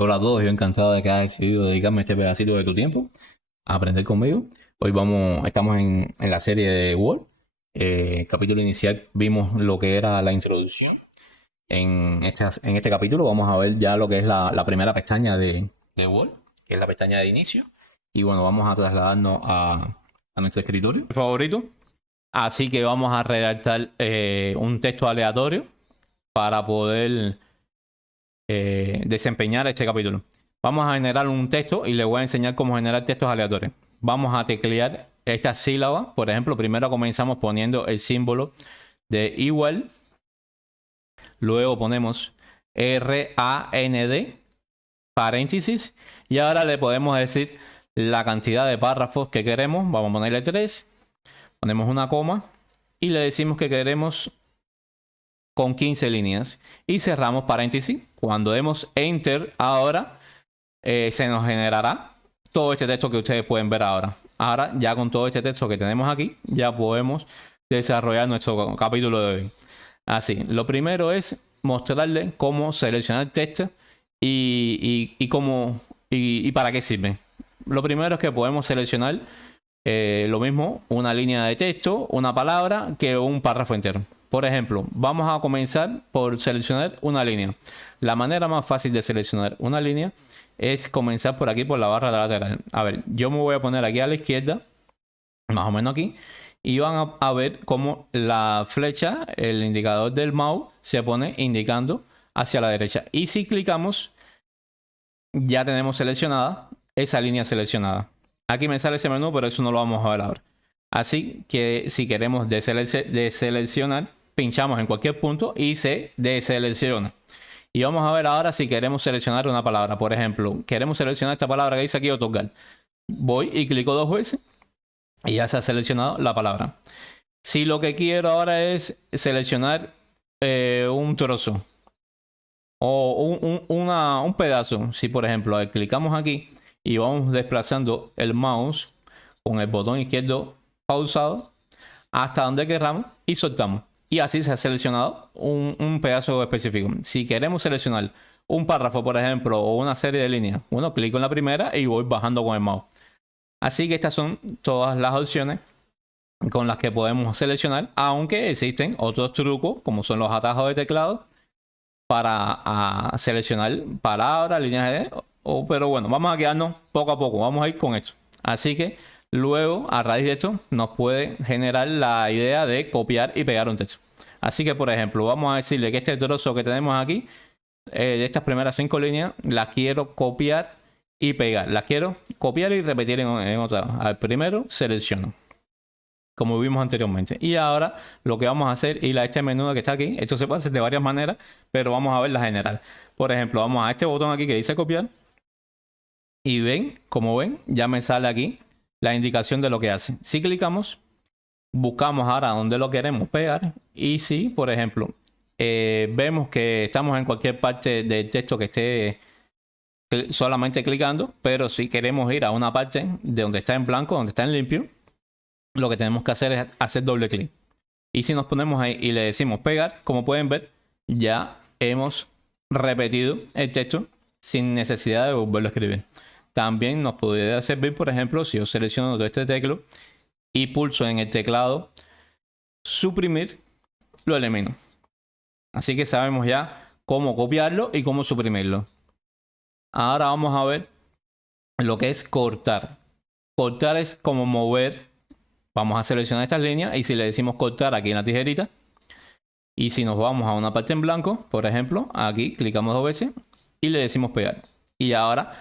Hola a todos, yo encantado de que hayas decidido dedicarme este pedacito de tu tiempo a aprender conmigo. Hoy estamos en la serie de Word. Capítulo inicial vimos lo que era la introducción. En este capítulo vamos a ver ya lo que es la primera pestaña de Word, que es la pestaña de inicio. Y bueno, vamos a trasladarnos a nuestro escritorio favorito. Así que vamos a redactar un texto aleatorio para poder desempeñar este capítulo. Vamos a generar un texto y les voy a enseñar cómo generar textos aleatorios. Vamos a teclear esta sílaba. Por ejemplo, primero comenzamos poniendo el símbolo de igual. Luego ponemos RAND, paréntesis. Y ahora le podemos decir la cantidad de párrafos que queremos. Vamos a ponerle 3. Ponemos una coma. Y le decimos que queremos con 15 líneas. Y cerramos paréntesis. Cuando demos Enter ahora, se nos generará todo este texto que ustedes pueden ver ahora. Ahora, ya con todo este texto que tenemos aquí, ya podemos desarrollar nuestro capítulo de hoy. Así, lo primero es mostrarle cómo seleccionar texto y para qué sirve. Lo primero es que podemos seleccionar lo mismo, una línea de texto, una palabra, que un párrafo entero. Por ejemplo, vamos a comenzar por seleccionar una línea. La manera más fácil de seleccionar una línea es comenzar por aquí, por la barra lateral. A ver, yo me voy a poner aquí a la izquierda, más o menos aquí, y van a ver cómo la flecha, el indicador del mouse, se pone indicando hacia la derecha. Y si clicamos, ya tenemos seleccionada esa línea seleccionada. Aquí me sale ese menú, pero eso no lo vamos a ver ahora. Así que si queremos deseleccionar, pinchamos en cualquier punto y se deselecciona. Y vamos a ver ahora si queremos seleccionar una palabra. Por ejemplo, queremos seleccionar esta palabra que dice aquí otorgar. Voy y clico 2 veces y ya se ha seleccionado la palabra. Si lo que quiero ahora es seleccionar un trozo o un pedazo, si por ejemplo clicamos aquí y vamos desplazando el mouse con el botón izquierdo pausado hasta donde queramos y soltamos. Y así se ha seleccionado un pedazo específico. Si queremos seleccionar un párrafo, por ejemplo, o una serie de líneas, bueno, clico en la primera y voy bajando con el mouse. Así que estas son todas las opciones con las que podemos seleccionar, aunque existen otros trucos, como son los atajos de teclado, para seleccionar palabras, líneas de... pero bueno, vamos a quedarnos poco a poco, vamos a ir con esto. Así que luego, a raíz de esto, nos puede generar la idea de copiar y pegar un texto. Así que, por ejemplo, vamos a decirle que este trozo que tenemos aquí, de estas primeras 5 líneas, las quiero copiar y pegar. Las quiero copiar y repetir en otra. Al primero, selecciono, como vimos anteriormente. Y ahora lo que vamos a hacer, ir a este menú que está aquí. Esto se puede hacer de varias maneras, pero vamos a ver la general. Por ejemplo, vamos a este botón aquí que dice copiar. Y ven, como ven, ya me sale aquí la indicación de lo que hace. Si clicamos, buscamos ahora donde lo queremos pegar. Y si, por ejemplo, vemos que estamos en cualquier parte del texto que esté solamente clicando, pero si queremos ir a una parte de donde está en blanco, donde está en limpio, lo que tenemos que hacer es hacer doble clic. Y si nos ponemos ahí y le decimos pegar, como pueden ver, ya hemos repetido el texto sin necesidad de volverlo a escribir. También nos podría servir, por ejemplo, si yo selecciono todo este teclado y pulso en el teclado suprimir, lo elimino. Así que sabemos ya cómo copiarlo y cómo suprimirlo. Ahora vamos a ver lo que es cortar. Cortar es como mover. Vamos a seleccionar estas líneas y si le decimos cortar aquí en la tijerita, y si nos vamos a una parte en blanco, por ejemplo, aquí clicamos 2 veces y le decimos pegar. Y ahora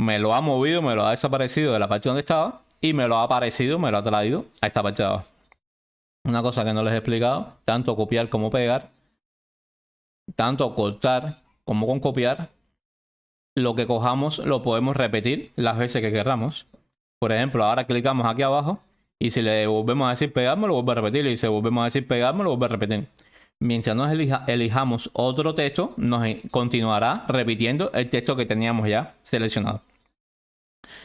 me lo ha movido, me lo ha desaparecido de la parte donde estaba y me lo ha aparecido, me lo ha traído a esta parte de abajo. Una cosa que no les he explicado, tanto copiar como pegar, tanto cortar como con copiar, lo que cojamos lo podemos repetir las veces que queramos. Por ejemplo, ahora clicamos aquí abajo y si le volvemos a decir pegar, me lo vuelve a repetir. Y si volvemos a decir pegar, me lo vuelve a repetir. Mientras nos elijamos otro texto, nos continuará repitiendo el texto que teníamos ya seleccionado.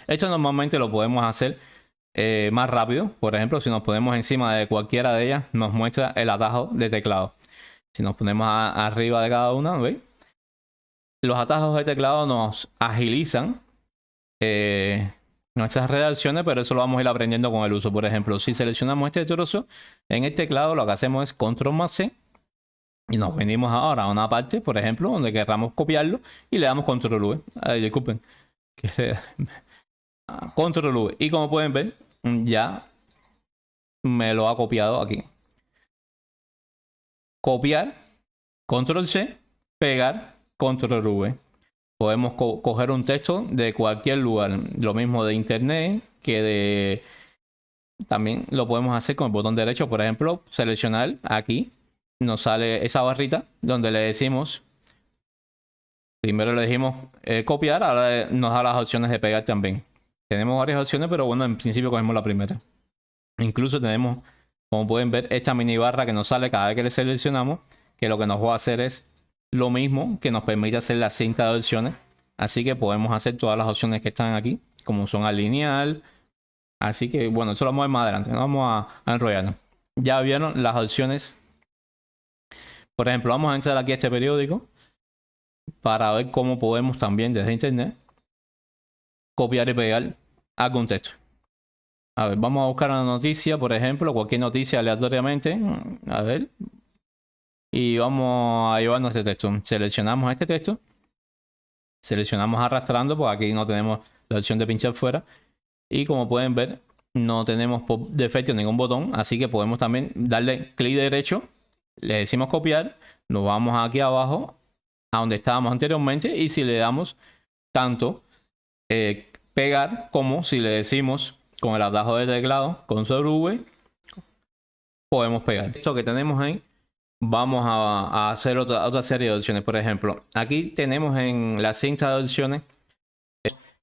Esto normalmente lo podemos hacer más rápido. Por ejemplo, si nos ponemos encima de cualquiera de ellas, nos muestra el atajo de teclado. Si nos ponemos arriba de cada una, ¿veis? los atajos de teclado nos agilizan nuestras redacciones, pero eso lo vamos a ir aprendiendo con el uso. Por ejemplo, si seleccionamos este trozo en el teclado, lo que hacemos es control más C y nos venimos ahora a una parte, por ejemplo, donde querramos copiarlo y le damos control V. Ay, disculpen. Control V. Y como pueden ver, ya me lo ha copiado aquí. Copiar, control C, pegar, control V. Podemos coger un texto de cualquier lugar. Lo mismo de internet que de... También lo podemos hacer con el botón derecho. Por ejemplo, seleccionar aquí. Nos sale esa barrita donde le decimos... Primero le dijimos copiar. Ahora nos da las opciones de pegar también. Tenemos varias opciones, pero bueno, en principio cogemos la primera. Incluso tenemos, como pueden ver, esta mini barra que nos sale cada vez que le seleccionamos. Que lo que nos va a hacer es lo mismo que nos permite hacer la cinta de opciones. Así que podemos hacer todas las opciones que están aquí, como son alinear. Así que bueno, eso lo vamos a ver más adelante. No vamos a enrollarnos. Ya vieron las opciones. Por ejemplo, vamos a entrar aquí a este periódico para ver cómo podemos también desde internet copiar y pegar algún texto. A ver, vamos a buscar una noticia, por ejemplo, cualquier noticia aleatoriamente. A ver. Y vamos a llevarnos este texto. Seleccionamos este texto. Seleccionamos arrastrando, porque aquí no tenemos la opción de pinchar fuera. Y como pueden ver, no tenemos por defecto ningún botón. Así que podemos también darle clic derecho. Le decimos copiar. Nos vamos aquí abajo, a donde estábamos anteriormente. Y si le damos tanto pegar, como si le decimos con el atajo de teclado, control V, podemos pegar. Esto que tenemos ahí. Vamos a hacer otra serie de opciones. Por ejemplo, aquí tenemos en la cinta de opciones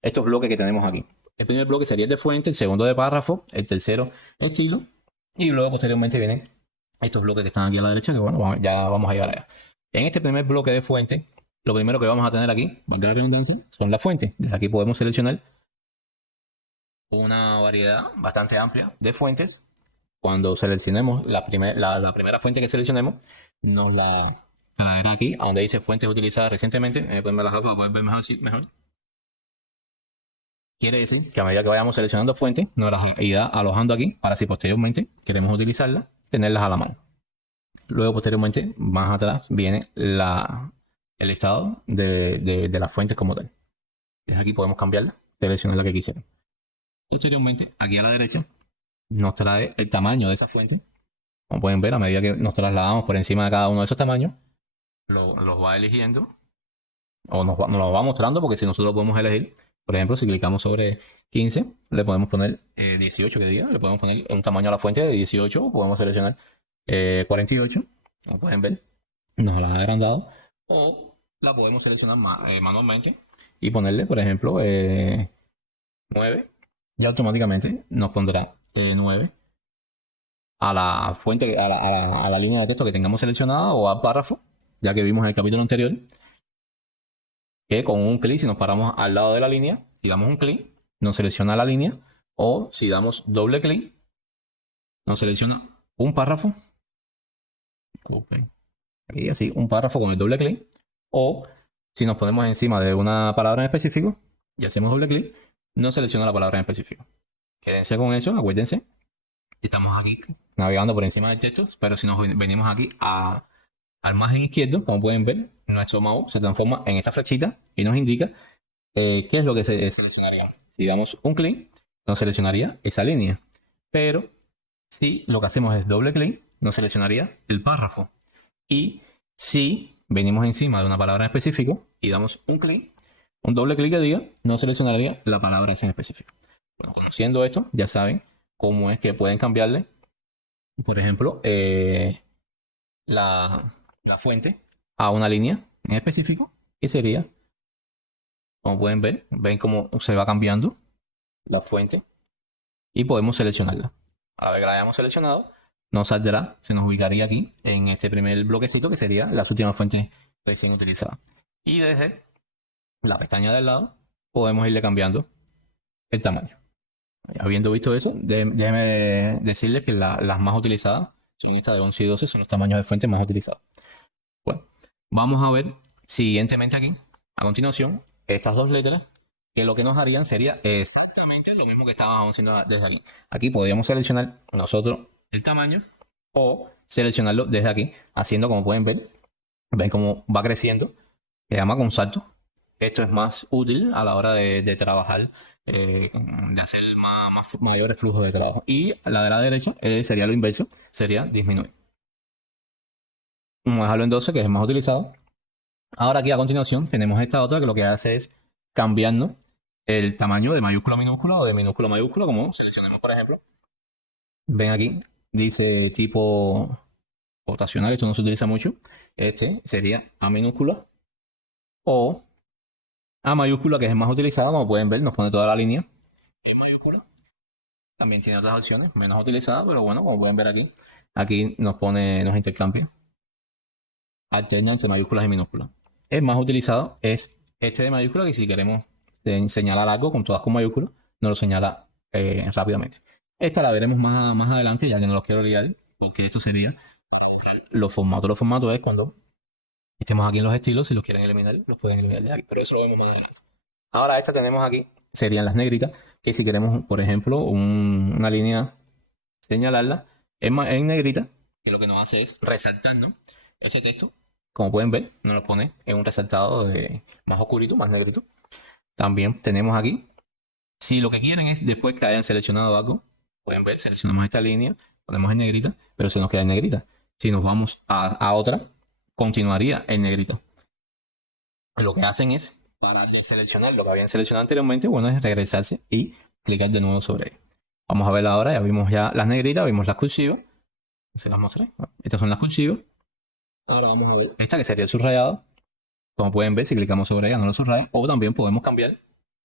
estos bloques que tenemos aquí. El primer bloque sería el de fuente, el segundo de párrafo, el tercero estilo. Y luego posteriormente vienen estos bloques que están aquí a la derecha, que bueno, ya vamos a llegar allá. En este primer bloque de fuente, lo primero que vamos a tener aquí, valga la redundancia, son las fuentes. Desde aquí podemos seleccionar una variedad bastante amplia de fuentes. Cuando seleccionemos la primera fuente que seleccionemos, nos la traerá aquí, a donde dice fuentes utilizadas recientemente. Ponerme las gafas para poder ver mejor. Quiere decir que a medida que vayamos seleccionando fuentes, nos las irá alojando aquí para si posteriormente queremos utilizarlas, tenerlas a la mano. Luego, posteriormente, más atrás, viene el listado de las fuentes como tal. Desde aquí podemos cambiarla, seleccionar la que quisiera. Posteriormente, aquí a la derecha, nos trae el tamaño de esa fuente. Como pueden ver, a medida que nos trasladamos por encima de cada uno de esos tamaños, los va eligiendo o nos lo va mostrando, porque si nosotros podemos elegir, por ejemplo, si clicamos sobre 15, le podemos poner 18, que diga, le podemos poner un tamaño a la fuente de 18, o podemos seleccionar 48, como pueden ver, nos la ha agrandado, o la podemos seleccionar manualmente y ponerle, por ejemplo, 9. Ya automáticamente nos pondrá 9 a la fuente, a la línea de texto que tengamos seleccionada o al párrafo, ya que vimos en el capítulo anterior que con un clic, si nos paramos al lado de la línea, si damos un clic, nos selecciona la línea, o si damos doble clic, nos selecciona un párrafo. Aquí así, un párrafo con el doble clic, o si nos ponemos encima de una palabra en específico y hacemos doble clic, nos selecciona la palabra en específico. Quédense con eso, acuérdense. Estamos aquí navegando por encima del texto, pero si nos venimos aquí al margen izquierdo, como pueden ver, nuestro mouse se transforma en esta flechita y nos indica qué es lo que se seleccionaría. Si damos un clic, nos seleccionaría esa línea. Pero si lo que hacemos es doble clic, nos seleccionaría el párrafo. Y si venimos encima de una palabra en específico y damos un clic, un doble clic que diga, nos seleccionaría la palabra en específico. Bueno, conociendo esto, ya saben cómo es que pueden cambiarle, por ejemplo, la fuente a una línea en específico, que sería, como pueden ver, ven cómo se va cambiando la fuente y podemos seleccionarla. A la vez que la hayamos seleccionado, nos saldrá, se nos ubicaría aquí en este primer bloquecito, que sería las últimas fuentes recién utilizadas. Y desde la pestaña del lado podemos irle cambiando el tamaño. Habiendo visto eso, déjenme decirles que las más utilizadas son estas de 11 y 12, son los tamaños de fuente más utilizados. Bueno, vamos a ver siguientemente aquí a continuación estas dos letras, que lo que nos harían sería exactamente lo mismo que estábamos haciendo desde aquí. Aquí podríamos seleccionar nosotros el tamaño o seleccionarlo desde aquí, haciendo como pueden ver, ven cómo va creciendo, se llama con salto. Esto es más útil a la hora de trabajar, de hacer mayores flujos de trabajo. Y la de la derecha sería lo inverso, sería disminuir. Vamos a dejarlo en 12, que es el más utilizado. Ahora aquí a continuación tenemos esta otra que lo que hace es cambiando el tamaño de mayúsculo a minúsculo o de minúsculo a mayúsculo, como seleccionemos por ejemplo. Ven aquí, dice tipo rotacional, esto no se utiliza mucho. Este sería A minúscula o A mayúscula, que es el más utilizado, como pueden ver, nos pone toda la línea. E mayúscula también tiene otras opciones, menos utilizadas, pero bueno, como pueden ver aquí nos pone, nos intercambia. Alterna entre mayúsculas y minúsculas. El más utilizado es este de mayúsculas, que si queremos señalar algo con todas con mayúsculas, nos lo señala rápidamente. Esta la veremos más adelante, ya que no los quiero liar, porque esto sería los formatos. Los formatos es cuando estemos aquí en los estilos, si los quieren eliminar, los pueden eliminar de aquí, pero eso lo vemos más adelante. Ahora esta tenemos aquí, serían las negritas, que si queremos, por ejemplo, una línea, señalarla en negrita, que lo que nos hace es resaltarnos ese texto. Como pueden ver, nos lo pone en un resaltado más oscurito, más negrito. También tenemos aquí, si lo que quieren es después que hayan seleccionado algo, pueden ver, seleccionamos esta línea, ponemos en negrita, pero se nos queda en negrita. Si nos vamos a otra, continuaría en negrito. Lo que hacen es, para seleccionar lo que habían seleccionado anteriormente, bueno, es regresarse y clicar de nuevo sobre él. Vamos a ver ahora, ya vimos ya las negritas, vimos las cursivas. Se las mostré. Estas son las cursivas. Ahora vamos a ver esta, que sería el subrayado. Como pueden ver, si clicamos sobre ella no lo subraya. O también podemos cambiar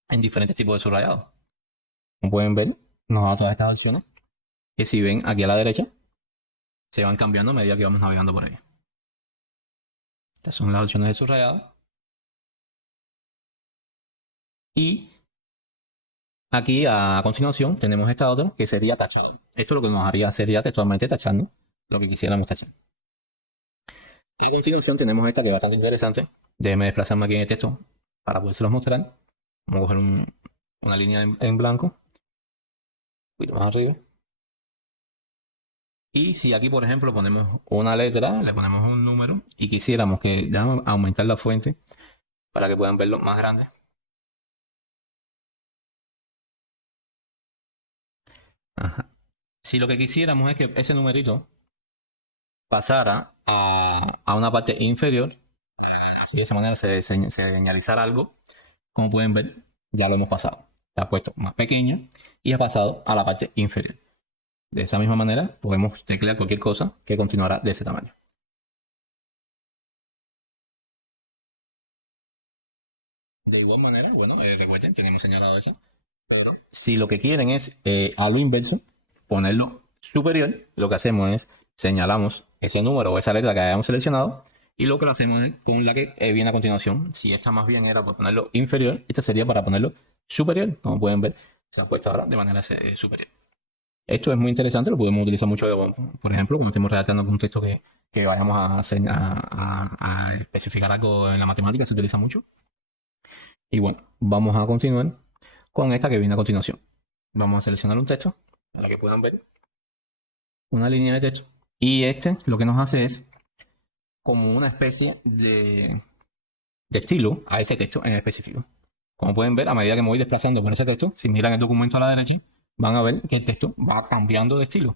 en diferentes tipos de subrayados. Como pueden ver, nos da todas estas opciones. Que si ven aquí a la derecha, se van cambiando a medida que vamos navegando por ahí. Estas son las opciones de subrayado. Y aquí a continuación tenemos esta otra, que sería tachada. Esto lo que nos haría sería textualmente tachando lo que quisiéramos tachar. A continuación tenemos esta, que es bastante interesante. Déjenme desplazarme aquí en el texto para podérselos mostrar. Vamos a coger una línea en blanco. Un poquito más arriba. Y si aquí, por ejemplo, ponemos una letra, le ponemos un número y quisiéramos que déjame aumentar la fuente para que puedan verlo más grande. Ajá. Si lo que quisiéramos es que ese numerito pasara a una parte inferior, así de esa manera se señalizara algo, como pueden ver, ya lo hemos pasado. Se ha puesto más pequeña y ha pasado a la parte inferior. De esa misma manera podemos teclear cualquier cosa que continuará de ese tamaño. De igual manera, bueno, recuerden, tenemos señalado eso. Pero si lo que quieren es a lo inverso, ponerlo superior, lo que hacemos es señalamos ese número o esa letra que hayamos seleccionado y lo que lo hacemos es con la que viene a continuación. Si esta más bien era por ponerlo inferior, esta sería para ponerlo superior. Como pueden ver, se ha puesto ahora de manera superior. Esto es muy interesante, lo podemos utilizar mucho, por ejemplo, cuando estemos redactando un texto que vayamos a especificar algo en la matemática, se utiliza mucho. Y bueno, vamos a continuar con esta que viene a continuación. Vamos a seleccionar un texto para que puedan ver una línea de texto. Y este lo que nos hace es como una especie de estilo a este texto en específico. Como pueden ver, a medida que me voy desplazando por ese texto, si miran el documento a la derecha, van a ver que el texto va cambiando de estilo.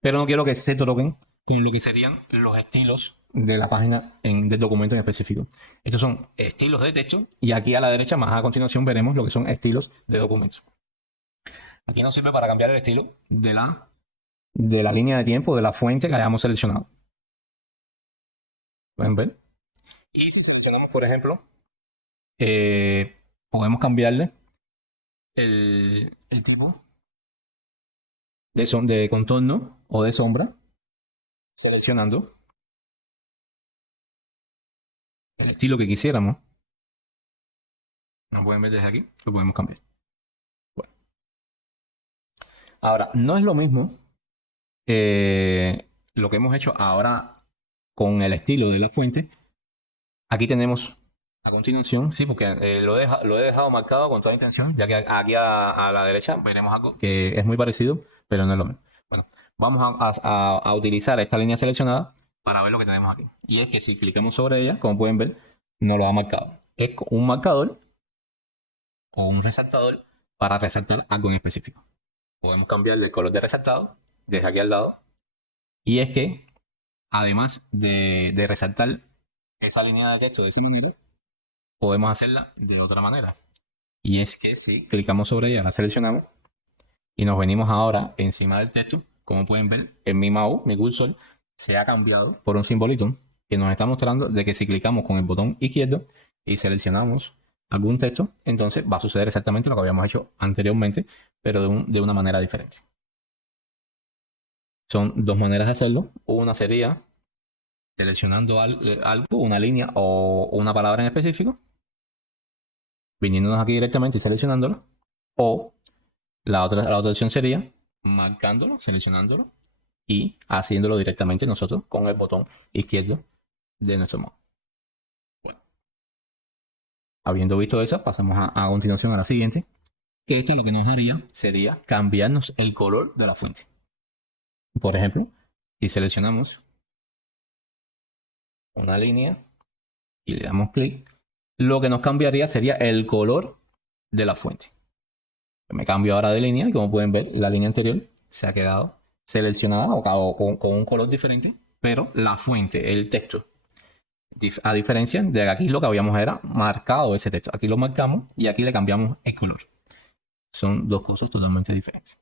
Pero no quiero que se troquen con lo que serían los estilos de la página del documento en específico. Estos son estilos de texto y aquí a la derecha, más a continuación, veremos lo que son estilos de documentos. Aquí nos sirve para cambiar el estilo de la línea de tiempo, de la fuente que hayamos seleccionado. ¿Pueden ver? Y si seleccionamos, por ejemplo, podemos cambiarle el tipo de contorno o de sombra, seleccionando el estilo que quisiéramos. No pueden ver desde aquí, lo podemos cambiar. Bueno. Ahora, no es lo mismo lo que hemos hecho ahora con el estilo de la fuente. Aquí tenemos A continuación, sí, porque lo he dejado marcado con toda intención, ya que aquí a la derecha veremos algo que es muy parecido, pero no es lo mismo. Bueno, vamos a utilizar esta línea seleccionada para ver lo que tenemos aquí. Y es que si clicamos sobre ella, como pueden ver, nos lo ha marcado. Es un marcador o un resaltador para resaltar algo en específico. Podemos cambiar el color de resaltado desde aquí al lado. Y es que, además de resaltar esa línea de texto de ese número, podemos hacerla de otra manera. Y es que si clicamos sobre ella, la seleccionamos y nos venimos ahora encima del texto, como pueden ver, en mi mouse, mi cursor, se ha cambiado por un simbolito que nos está mostrando de que si clicamos con el botón izquierdo y seleccionamos algún texto, entonces va a suceder exactamente lo que habíamos hecho anteriormente, pero de una manera diferente. Son dos maneras de hacerlo. Una sería seleccionando algo, una línea o una palabra en específico, viniéndonos aquí directamente y seleccionándolo. O la otra opción sería marcándolo, seleccionándolo y haciéndolo directamente nosotros con el botón izquierdo de nuestro mouse. Bueno, habiendo visto eso, pasamos a continuación a la siguiente, que esto lo que nos haría sería cambiarnos el color de la fuente. Por ejemplo, si seleccionamos una línea y le damos clic, lo que nos cambiaría sería el color de la fuente. Me cambio ahora de línea y como pueden ver, la línea anterior se ha quedado seleccionada o con un color diferente, pero la fuente, el texto, a diferencia de aquí lo que habíamos era marcado ese texto. Aquí lo marcamos y aquí le cambiamos el color. Son dos cosas totalmente diferentes.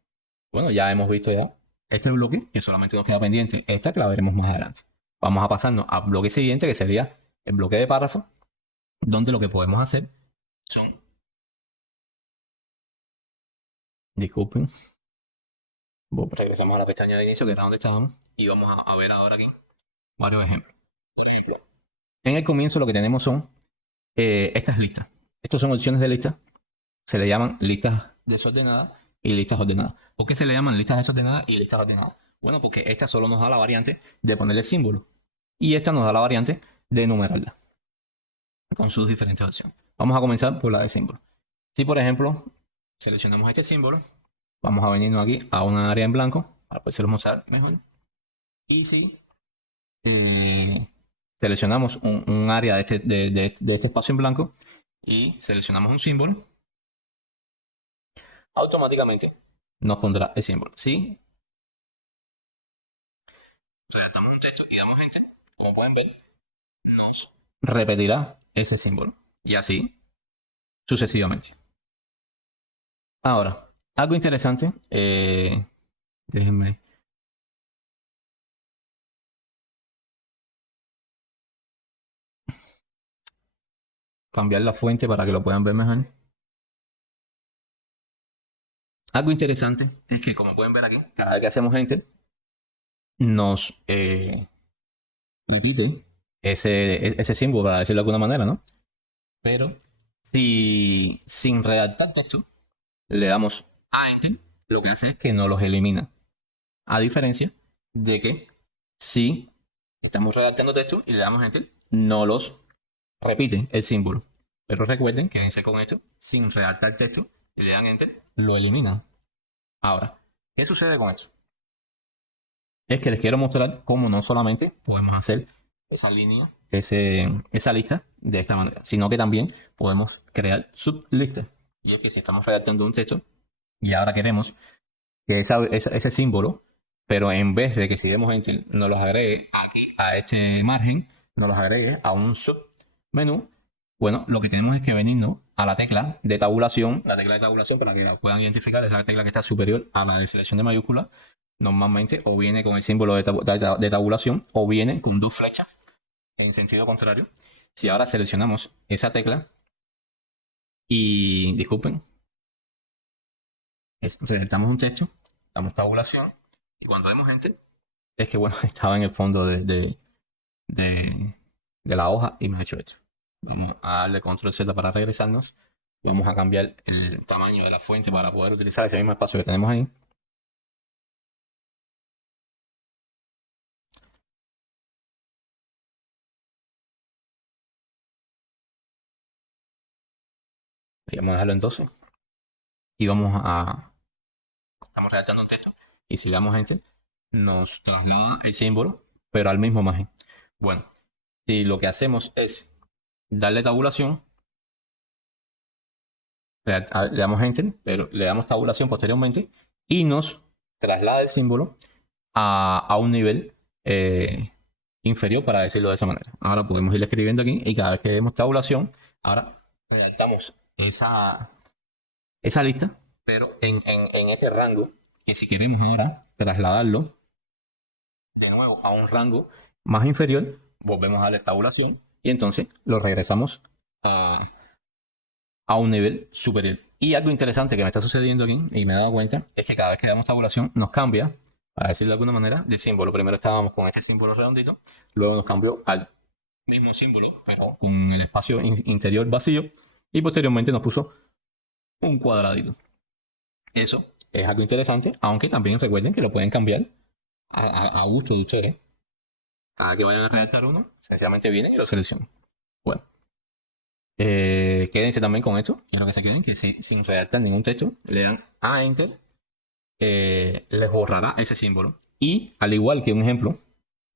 Bueno, ya hemos visto ya este bloque, que solamente nos queda pendiente esta, que la veremos más adelante. Vamos a pasarnos al bloque siguiente, que sería el bloque de párrafo, donde lo que podemos hacer son... Disculpen. Regresamos a la pestaña de inicio, que era donde estábamos, y vamos a ver ahora aquí varios ejemplos. Por ejemplo, en el comienzo lo que tenemos son estas listas. Estas son opciones de listas. Se le llaman listas desordenadas y listas ordenadas. ¿Por qué se le llaman listas desordenadas y listas ordenadas? Bueno, porque esta solo nos da la variante de ponerle símbolo. Y esta nos da la variante de enumerarla con sus diferentes opciones. Vamos a comenzar por la de símbolo. Si, por ejemplo, seleccionamos este símbolo, vamos a venirnos aquí a una área en blanco para poderlo mostrar mejor. Y si seleccionamos un área de este espacio en blanco y seleccionamos un símbolo, automáticamente nos pondrá el símbolo. Si redactamos un texto y damos enter, como pueden ver, nos repetirá ese símbolo. Y así sucesivamente. Ahora, algo interesante. Déjenme. Cambiar la fuente para que lo puedan ver mejor. Algo interesante es que, como pueden ver aquí, cada vez que hacemos enter, nos repite ese símbolo, para decirlo de alguna manera, ¿no? Pero si sin redactar texto le damos a enter, lo que hace es que no los elimina. A diferencia de que si estamos redactando texto y le damos enter, no los repite el símbolo. Pero recuerden, quédense con esto, sin redactar texto y le dan enter, lo elimina. Ahora, ¿qué sucede con esto? Es que les quiero mostrar cómo no solamente podemos hacer esa línea, esa lista de esta manera, sino que también podemos crear sublistas. Y es que si estamos redactando un texto y ahora queremos que ese símbolo, pero en vez de que si demos enter nos los agregue aquí a este margen, nos los agregue a un submenú, bueno, lo que tenemos es que venirnos a la tecla de tabulación. La tecla de tabulación, para que la puedan identificar, es la tecla que está superior a la de selección de mayúsculas. Normalmente o viene con el símbolo de tabulación o viene con dos flechas en sentido contrario. Si ahora seleccionamos esa tecla y, disculpen, redactamos un texto, damos tabulación y cuando demos enter, es que bueno, estaba en el fondo de, de la hoja y me ha hecho esto. Vamos a darle control Z para regresarnos. Vamos a cambiar el tamaño de la fuente para poder utilizar ese mismo espacio que tenemos ahí. Y vamos a dejarlo en 12. Y estamos redactando un texto. Y si le damos enter, nos traslada el símbolo, pero al mismo margen. Bueno, si lo que hacemos es darle tabulación, le damos enter, pero le damos tabulación posteriormente y nos traslada el símbolo a un nivel inferior, para decirlo de esa manera. Ahora podemos ir escribiendo aquí y cada vez que demos tabulación, ahora redactamos esa lista, pero en este rango, que si queremos ahora trasladarlo de nuevo a un rango más inferior, volvemos a darle tabulación y entonces lo regresamos a un nivel superior. Y algo interesante que me está sucediendo aquí y me he dado cuenta es que cada vez que damos tabulación nos cambia, para decirlo de alguna manera, de símbolo. Primero estábamos con este símbolo redondito, luego nos cambió al mismo símbolo, pero con el espacio interior vacío, y posteriormente nos puso un cuadradito. Eso es algo interesante, aunque también recuerden que lo pueden cambiar a gusto de ustedes. Cada que vayan a redactar uno, sencillamente vienen y lo seleccionan. Bueno, quédense también con esto. Quiero que se queden, que sin redactar ningún texto, le dan a Enter, les borrará ese símbolo. Y al igual que un ejemplo,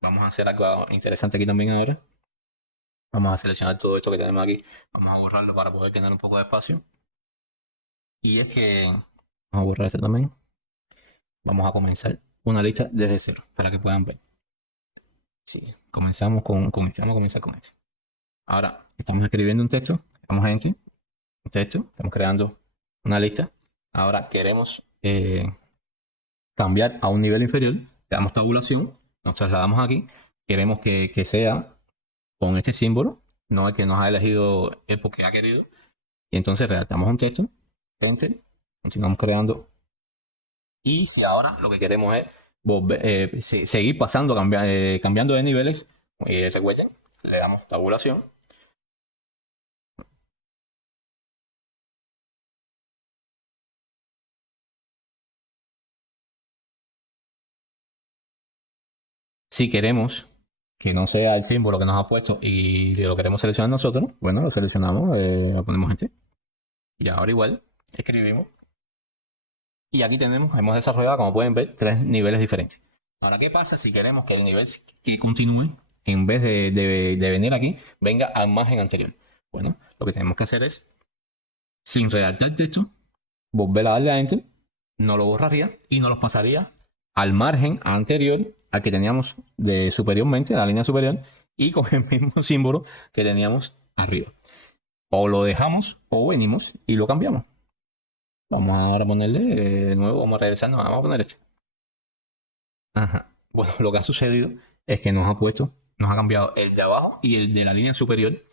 vamos a hacer algo interesante aquí también ahora. Vamos a seleccionar todo esto que tenemos aquí. Vamos a borrarlo para poder tener un poco de espacio. Y es que vamos a borrar este también. Vamos a comenzar una lista desde cero para que puedan ver. Sí, comenzamos vamos a comenzar con esto. Ahora estamos escribiendo un texto, vamos a Enter, un texto, estamos creando una lista. Ahora queremos cambiar a un nivel inferior, le damos tabulación, nos trasladamos aquí, queremos que sea con este símbolo, no el que nos ha elegido el porque ha querido, y entonces redactamos un texto, Enter, continuamos creando. Y si ahora lo que queremos es seguir pasando, cambiando de niveles, recuerden, le damos tabulación. Si queremos que no sea el símbolo que nos ha puesto y lo queremos seleccionar nosotros, bueno, lo seleccionamos, lo ponemos este. Y ahora igual, escribimos. Y aquí hemos desarrollado, como pueden ver, 3 niveles diferentes. Ahora, ¿qué pasa si queremos que el nivel que continúe, en vez de venir aquí, venga al margen anterior? Bueno, lo que tenemos que hacer es, sin redactar texto, volver a darle a Enter, no lo borraría y nos los pasaría al margen anterior al que teníamos de superiormente, la línea superior, y con el mismo símbolo que teníamos arriba. O lo dejamos o venimos y lo cambiamos. Vamos ahora a ponerle de nuevo, vamos a regresarnos, vamos a poner este. Ajá. Bueno, lo que ha sucedido es que nos ha cambiado el de abajo y el de la línea superior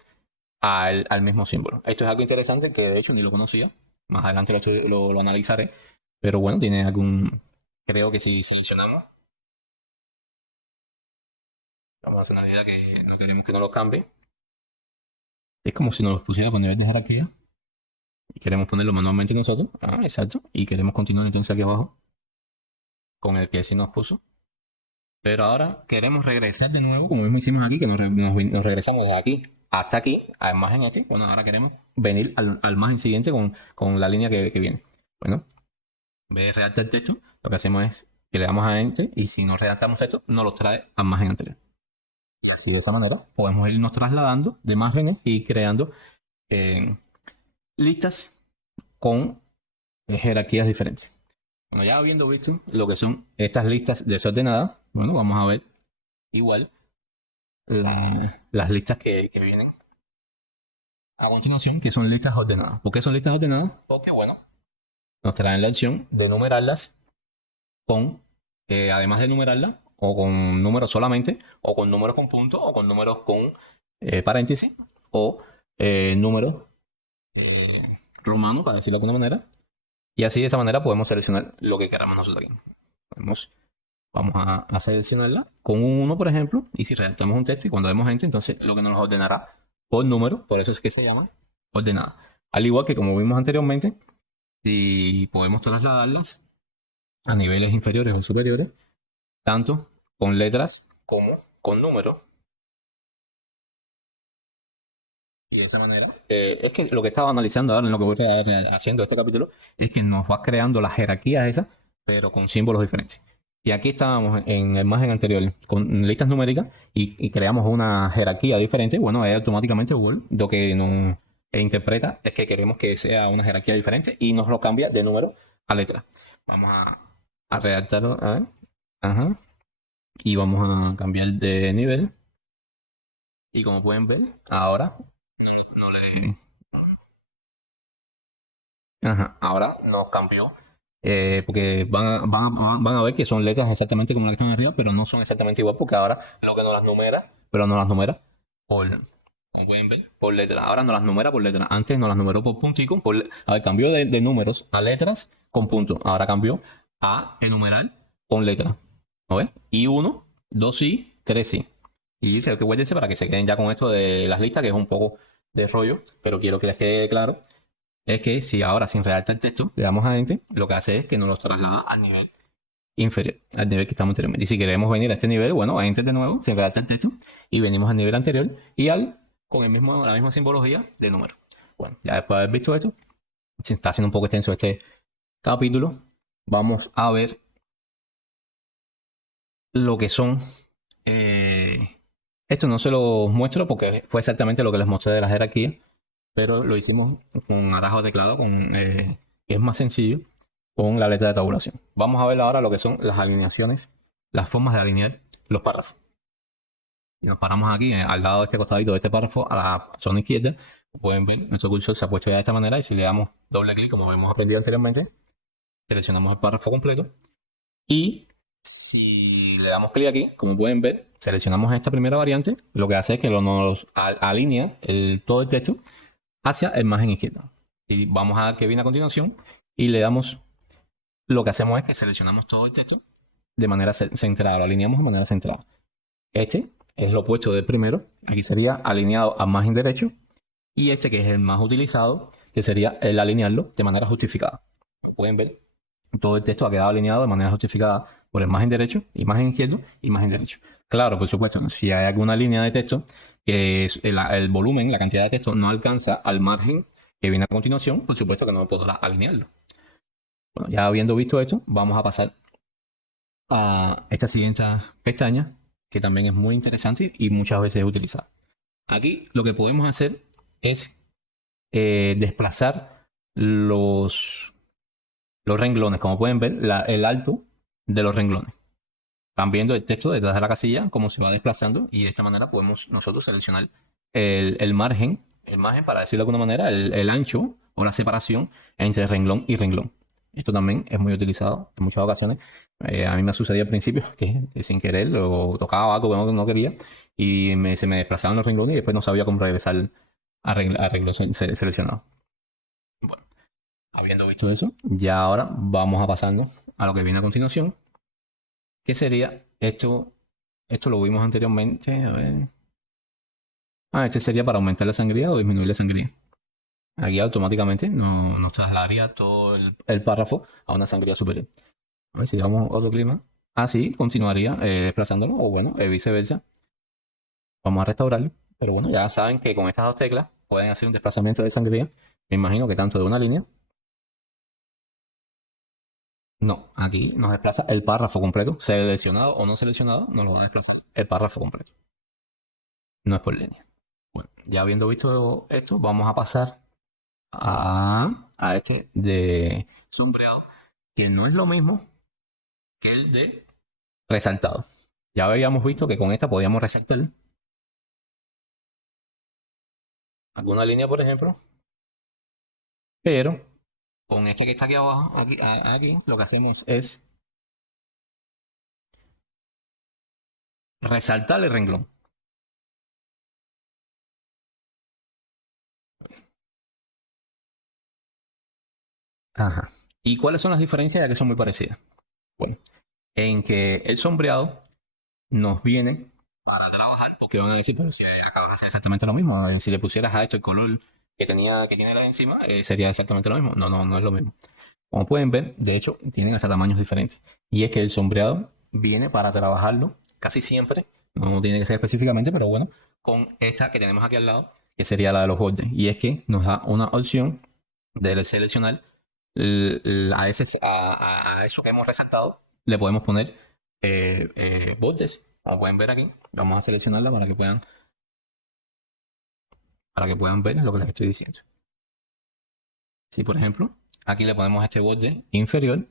al mismo símbolo. Esto es algo interesante que de hecho ni lo conocía. Más adelante lo analizaré. Pero bueno, tiene creo que si seleccionamos, vamos a hacer una idea que no queremos que no lo cambie. Es como si nos los pusiera con nivel de jerarquía. Y queremos ponerlo manualmente nosotros. Ah, exacto. Y queremos continuar entonces aquí abajo con el que sí nos puso. Pero ahora queremos regresar de nuevo, como mismo hicimos aquí, que nos regresamos desde aquí hasta aquí, al margen este. Bueno, ahora queremos venir al margen siguiente con la línea que viene. Bueno, en vez de redactar texto, lo que hacemos es que le damos a Enter y si no redactamos texto, nos lo trae al margen anterior. Así de esa manera podemos irnos trasladando de márgenes y creando listas con jerarquías diferentes. Bueno, ya habiendo visto lo que son estas listas desordenadas, bueno, vamos a ver igual las listas que vienen a continuación, que son listas ordenadas. ¿Por qué son listas ordenadas? Porque, bueno, nos traen la opción de numerarlas con, además de numerarlas, o con números solamente, o con números con puntos, o con números con paréntesis, o números romanos, para decirlo de alguna manera. Y así de esa manera podemos seleccionar lo que queramos nosotros aquí. Vamos a seleccionarla con un 1, por ejemplo, y si redactamos un texto y cuando demos Enter, entonces lo que nos ordenará por número, por eso es que se llama ordenada. Al igual que como vimos anteriormente, si podemos trasladarlas a niveles inferiores o superiores, tanto con letras como con números. Y esa manera, es que lo que estaba analizando ahora en lo que voy haciendo este capítulo es que nos va creando las jerarquías esas, pero con símbolos diferentes. Y aquí estábamos en la imagen anterior con listas numéricas y creamos una jerarquía diferente. Bueno, ahí automáticamente Google lo que nos interpreta es que queremos que sea una jerarquía diferente y nos lo cambia de número a letra. Vamos a redactarlo, a ver. Ajá. Y vamos a cambiar de nivel. Y como pueden ver, ahora no le... Ajá, ahora nos cambió. Porque van a ver que son letras exactamente como las que están arriba, pero no son exactamente igual porque ahora lo que nos las numera, pero no las numera por, como pueden ver, por letra. Ahora no las numera por letra. Antes no las numeró por puntico. A ver, cambió de números a letras con punto. Ahora cambió a enumerar con letra. ¿No ves? Y 1, 2 sí, 3 sí. Y dice que guárdense para que se queden ya con esto de las listas, que es un poco de rollo, pero quiero que les quede claro. Es que si ahora sin redactar el texto le damos a Enter, lo que hace es que nos los traslada al nivel inferior, al nivel que estamos anteriormente. Y si queremos venir a este nivel, bueno, a Enter de nuevo, sin redactar el texto, y venimos al nivel anterior y con la misma simbología de número. Bueno, ya después de haber visto esto, se está haciendo un poco extenso este capítulo, vamos a ver lo que son... esto no se los muestro porque fue exactamente lo que les mostré de la jerarquía, pero lo hicimos con atajo de teclado, que es más sencillo, con la letra de tabulación. Vamos a ver ahora lo que son las alineaciones, las formas de alinear los párrafos. Y nos paramos aquí, al lado de este costadito de este párrafo, a la zona izquierda. Pueden ver, nuestro cursor se ha puesto ya de esta manera y si le damos doble clic, como hemos aprendido anteriormente, seleccionamos el párrafo completo y si le damos clic aquí, como pueden ver, seleccionamos esta primera variante, lo que hace es que nos alinea todo el texto hacia el margen izquierdo. Y vamos a que viene a continuación y le damos, lo que hacemos es que seleccionamos todo el texto de manera centrada, lo alineamos de manera centrada. Este es lo opuesto del primero, aquí sería alineado al margen derecho, y este que es el más utilizado, que sería el alinearlo de manera justificada. Como pueden ver, todo el texto ha quedado alineado de manera justificada por el margen derecho, imagen izquierdo y margen derecho. Claro, por supuesto, si hay alguna línea de texto que el volumen, la cantidad de texto no alcanza al margen que viene a continuación, por supuesto que no podrá alinearlo. Bueno, ya habiendo visto esto, vamos a pasar a esta siguiente pestaña, que también es muy interesante y muchas veces es utilizada. Aquí lo que podemos hacer es desplazar los renglones. Como pueden ver, el alto de los renglones. Van viendo el texto detrás de la casilla, cómo se va desplazando, y de esta manera podemos nosotros seleccionar el margen, para decirlo de alguna manera, el ancho o la separación entre renglón y renglón. Esto también es muy utilizado en muchas ocasiones. A mí me sucedía al principio que sin querer lo tocaba algo que no quería y se me desplazaban los renglones y después no sabía cómo regresar a renglón seleccionado. Bueno, habiendo visto eso, ya ahora vamos a pasando a lo que viene a continuación, que sería esto. Esto lo vimos anteriormente. A ver. Este sería para aumentar la sangría o disminuir la sangría. Aquí automáticamente nos trasladaría todo el párrafo a una sangría superior. A ver si damos otro clima. Así continuaría desplazándolo, o bueno, viceversa. Vamos a restaurarlo. Pero bueno, ya saben que con estas dos teclas pueden hacer un desplazamiento de sangría. Me imagino que tanto de una línea. No, aquí nos desplaza el párrafo completo. Seleccionado o no seleccionado, nos lo va a desplazar el párrafo completo. No es por línea. Bueno, ya habiendo visto esto, vamos a pasar a este de sombreado, que no es lo mismo que el de resaltado. Ya habíamos visto que con esta podíamos resaltar alguna línea, por ejemplo, pero con este que está aquí abajo, aquí lo que hacemos es resaltar el renglón. Ajá. ¿Y cuáles son las diferencias? Ya que son muy parecidas. Bueno, en que el sombreado nos viene para trabajar, porque van a decir, pero si acabas de hacer exactamente lo mismo, si le pusieras a esto el color que tiene la encima, sería exactamente lo mismo. No, no es lo mismo. Como pueden ver, de hecho, tienen hasta tamaños diferentes. Y es que el sombreado viene para trabajarlo casi siempre, no tiene que ser específicamente, pero bueno, con esta que tenemos aquí al lado, que sería la de los bordes. Y es que nos da una opción de seleccionar a eso que hemos resaltado, le podemos poner bordes. Como pueden ver aquí, vamos a seleccionarla para que puedan ver lo que les estoy diciendo. Si por ejemplo, aquí le ponemos este borde inferior,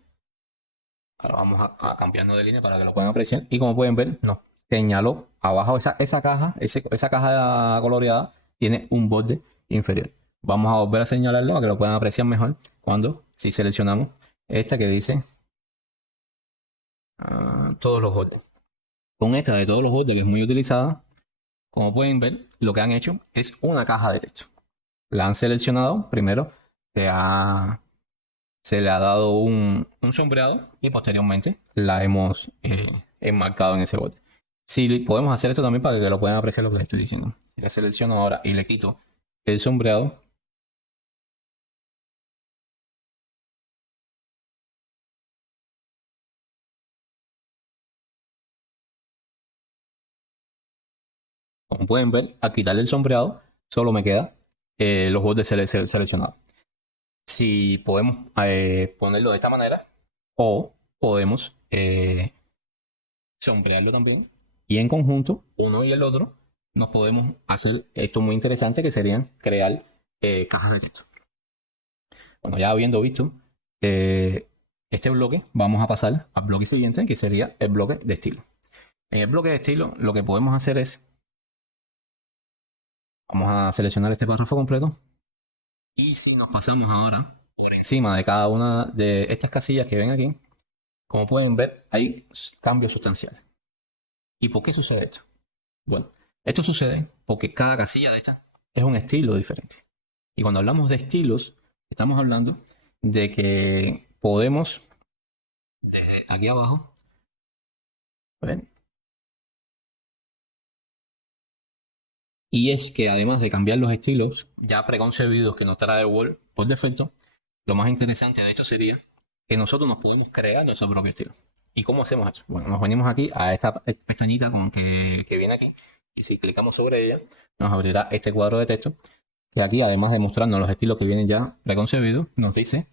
ahora vamos a cambiarnos de línea para que lo puedan apreciar. Y como pueden ver, nos señaló abajo esa caja, esa caja coloreada tiene un borde inferior. Vamos a volver a señalarlo para que lo puedan apreciar mejor si seleccionamos esta que dice todos los bordes. Con esta de todos los bordes, que es muy utilizada, como pueden ver, lo que han hecho es una caja de texto. La han seleccionado, primero se le ha dado un sombreado y posteriormente la hemos enmarcado en ese borde. Si podemos hacer esto también para que lo puedan apreciar lo que les estoy diciendo. Si la selecciono ahora y le quito el sombreado, como pueden ver, al quitarle el sombreado, solo me queda los bordes seleccionados. Si podemos ponerlo de esta manera o podemos sombrearlo también y en conjunto, uno y el otro, nos podemos hacer esto muy interesante que serían crear cajas de texto. Bueno, ya habiendo visto este bloque, vamos a pasar al bloque siguiente, que sería el bloque de estilo. En el bloque de estilo, lo que podemos hacer es, vamos a seleccionar este párrafo completo, y si nos pasamos ahora por encima de cada una de estas casillas que ven aquí, como pueden ver, hay cambios sustanciales. ¿Y por qué sucede esto? Bueno, esto sucede porque cada casilla de estas es un estilo diferente. Y cuando hablamos de estilos, estamos hablando de que podemos, desde aquí abajo, ¿ven? Y es que además de cambiar los estilos ya preconcebidos que nos trae Word por defecto, lo más interesante de esto sería que nosotros nos podemos crear nuestro propio estilo. ¿Y cómo hacemos esto? Bueno, nos venimos aquí a esta pestañita que viene aquí y si clicamos sobre ella nos abrirá este cuadro de texto que aquí además de mostrarnos los estilos que vienen ya preconcebidos, nos dice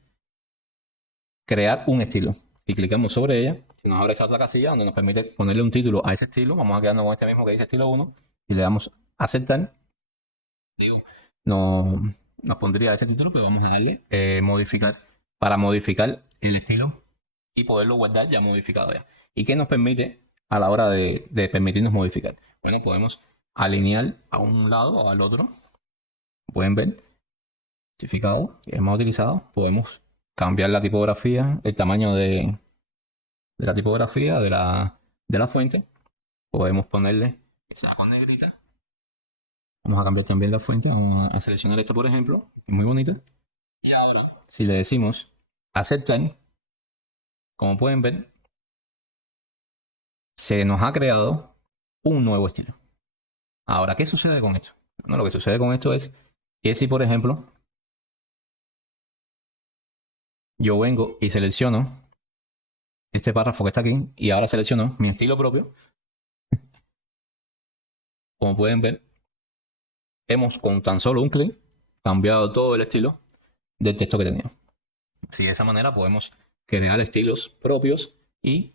crear un estilo. Si clicamos sobre ella, se nos abre esa otra casilla donde nos permite ponerle un título a ese estilo. Vamos a quedarnos con este mismo que dice estilo 1 y le damos a aceptar. Digo, no, nos pondría ese título, pero vamos a darle modificar para modificar el estilo y poderlo guardar ya modificado ya. ¿Y qué nos permite a la hora de permitirnos modificar? Bueno, podemos alinear a un lado o al otro. Pueden ver, certificado que hemos utilizado. Podemos cambiar la tipografía, el tamaño de la tipografía de la fuente. Podemos ponerle esa con negrita. Vamos a cambiar también la fuente. Vamos a seleccionar esto, por ejemplo, que es muy bonita. Y ahora, si le decimos aceptar, como pueden ver, se nos ha creado un nuevo estilo. Ahora, ¿qué sucede con esto? Bueno, lo que sucede con esto es que si, por ejemplo, yo vengo y selecciono este párrafo que está aquí y ahora selecciono mi estilo propio, como pueden ver, hemos con tan solo un clic cambiado todo el estilo del texto que teníamos. Así de esa manera podemos crear estilos propios y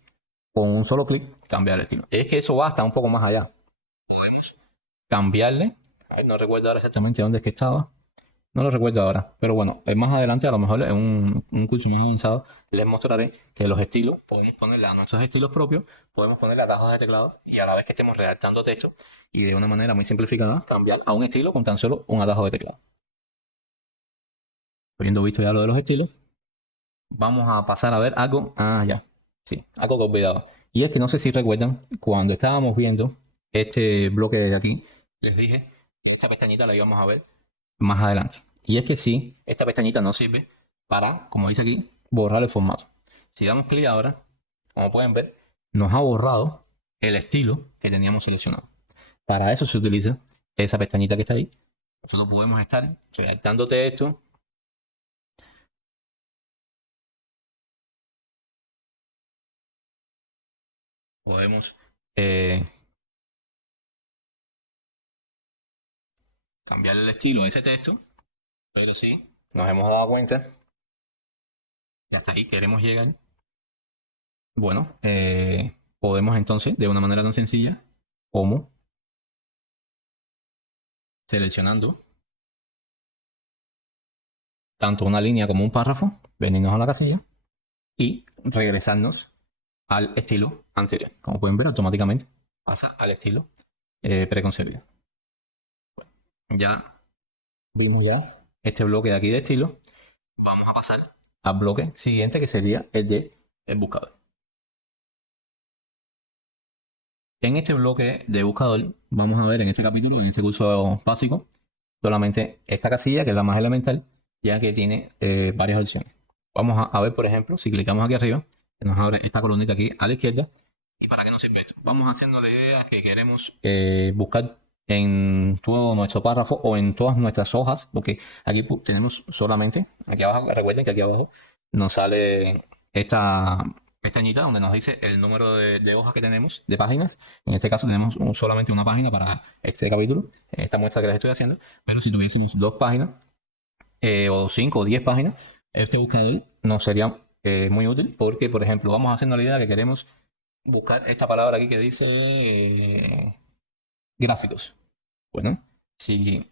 con un solo clic cambiar el estilo. Es que eso va hasta un poco más allá. Podemos cambiarle, no recuerdo ahora exactamente dónde es que estaba, no lo recuerdo ahora, pero bueno, más adelante a lo mejor en un curso más avanzado les mostraré que los estilos, podemos ponerle a nuestros estilos propios, podemos ponerle atajos de teclado y a la vez que estemos redactando texto y de una manera muy simplificada cambiar a un estilo con tan solo un atajo de teclado. Habiendo visto ya lo de los estilos, vamos a pasar a ver algo. Ah, ya. Sí, algo que he olvidado. Y es que no sé si recuerdan, cuando estábamos viendo este bloque de aquí, les dije que esta pestañita la íbamos a ver más adelante. Y es que sí, esta pestañita nos sirve para, como dice aquí, borrar el formato. Si damos clic ahora, como pueden ver, nos ha borrado el estilo que teníamos seleccionado. Para eso se utiliza esa pestañita que está ahí. Nosotros podemos estar redactando esto. Podemos eh, cambiar el estilo de ese texto, pero sí nos hemos dado cuenta y hasta ahí queremos llegar. Bueno, podemos entonces, de una manera tan sencilla como seleccionando tanto una línea como un párrafo, venirnos a la casilla y regresarnos al estilo anterior. Como pueden ver, automáticamente pasa al estilo preconcebido. Ya vimos ya este bloque de aquí de estilo. Vamos a pasar al bloque siguiente, que sería el de el buscador. En este bloque de buscador vamos a ver en este capítulo, en este curso básico, solamente esta casilla, que es la más elemental, ya que tiene varias opciones. Vamos a ver, por ejemplo, si clicamos aquí arriba, que nos abre esta columnita aquí a la izquierda. ¿Y para qué nos sirve esto? Vamos haciendo la idea que queremos buscar en todo nuestro párrafo o en todas nuestras hojas, porque aquí tenemos solamente, aquí abajo, recuerden que aquí abajo nos sale esta pestañita donde nos dice el número de hojas que tenemos, de páginas. En este caso tenemos solamente una página para este capítulo, esta muestra que les estoy haciendo, pero si tuviésemos 2 páginas, o 5 o 10 páginas, este buscador nos sería muy útil porque, por ejemplo, vamos haciendo la idea que queremos buscar esta palabra aquí que dice gráficos. Bueno, si